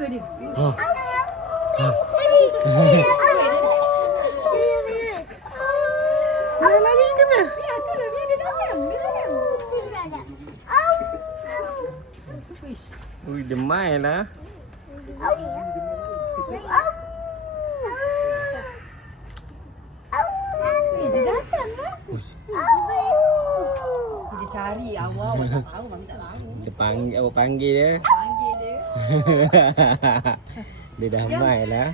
muka dia. Oh. Lari ke mana? Ya, tu lah biar dia dalam. Wish. Ui, demai lah. Dia datang lah. Dia cari awal tak tahu, mami tak tahu. Dia panggil, awak panggil dia. Panggil dia. Dia dah mai lah.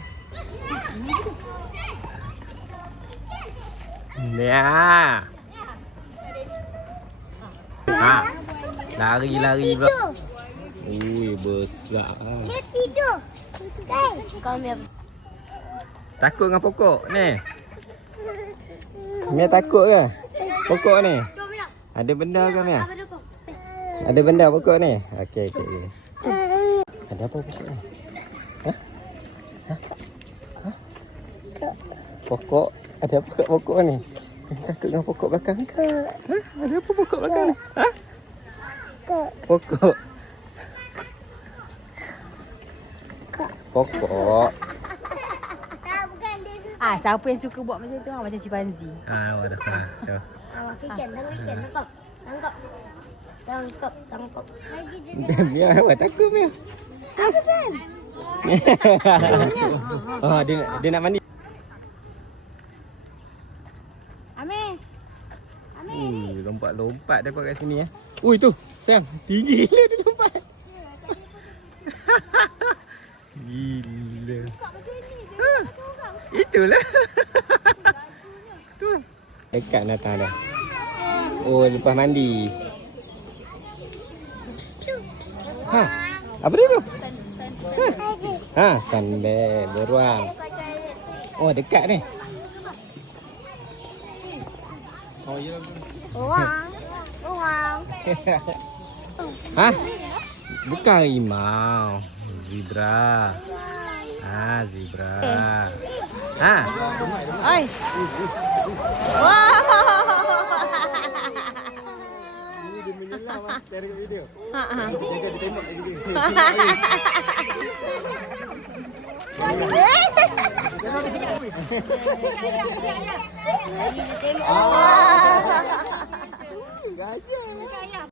Ya. Ha. Lari pula. Ui, besar. Dia tidur. Kami Takut dengan pokok ni? Mia takut ke? Pokok ni? Ada benda ke Mia? Ada benda pokok ni? Okey. Ada apa pokok ni? Ha? Pokok? Ada apa kat pokok ni? Takut dengan pokok belakang ke? Ha? Ada apa pokok belakang ni? Ha? Pokok. Pokok. Siapa yang suka buat macam tu? Macam chimpanzee. Wadah. Tu. ikan, tangkap. Mia awak takut Mia. Apa San? Oh, dia nak mandi. Amir. Lompat daripada kat sini Ui tu, sayang. Tinggi gila dia lompat. Gila. Itulah. Tu. Dekat datang dah. Oh, lepas mandi. Ha. Apa dia tu? Sunbear, beruang. Oh, dekat ni. Oh, ya. Ruang. Ha? Bukan harimau. Zebra. Zebra. Oi. Wah. Dia menyelam dari video. Dia tembak lagi dia. Gajah.